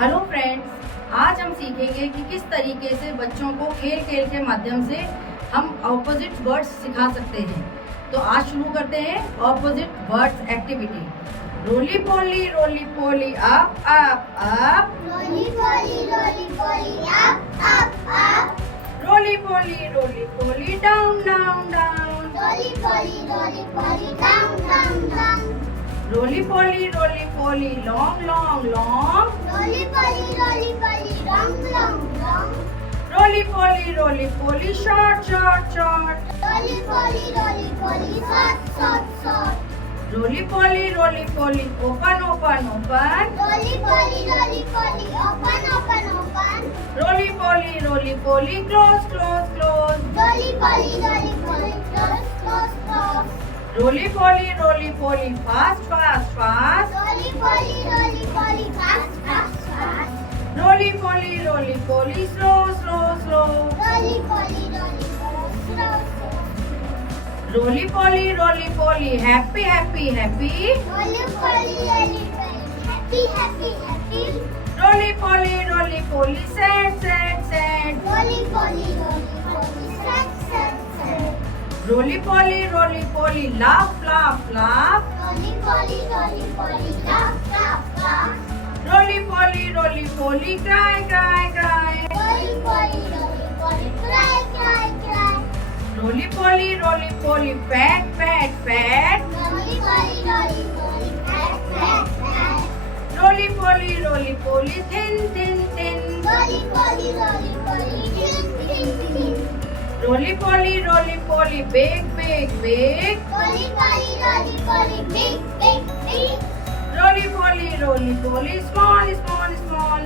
Hello friends, आज हम सीखेंगे कि किस तरीके से बच्चों को खेल खेल के माध्यम से हम ऑपोजिट वर्ड्स सिखा सकते हैं। तो आज शुरू करते हैं ऑपोजिट वर्ड्स एक्टिविटी। रोली पोली अप अप अप, रोली पोली अप, रोली पोली डाउन डाउन डाउन, रोली पोली डाउन डाउन, रोली पोली लॉन्ग लॉन्ग लॉन्ग, रोली पोली लॉन्ग लॉन्ग, रोली पोली शॉर्ट शॉर्ट शॉर्ट, रोली पोली शॉर्ट, रोली पोली ओपन ओपन ओपन, रोली पोली ओपन, रोली पोली क्लोज क्लोज क्लोज, रोली पोली क्लोज, रोली पोली फास्ट फास्ट फास्ट, रोली पोली फास्ट, रोली पोली स्लो स्लो स्लो, रोली slow, roly poly happy happy happy, roly poly happy, roly poly sad sad sad, roly poly sad, roly poly laugh laugh laugh, roly poly laugh, roly poly cry cry cry, cry, roly poly fat fat fat, roly poly thin thin thin, roly poly big big big, roly poly small small small,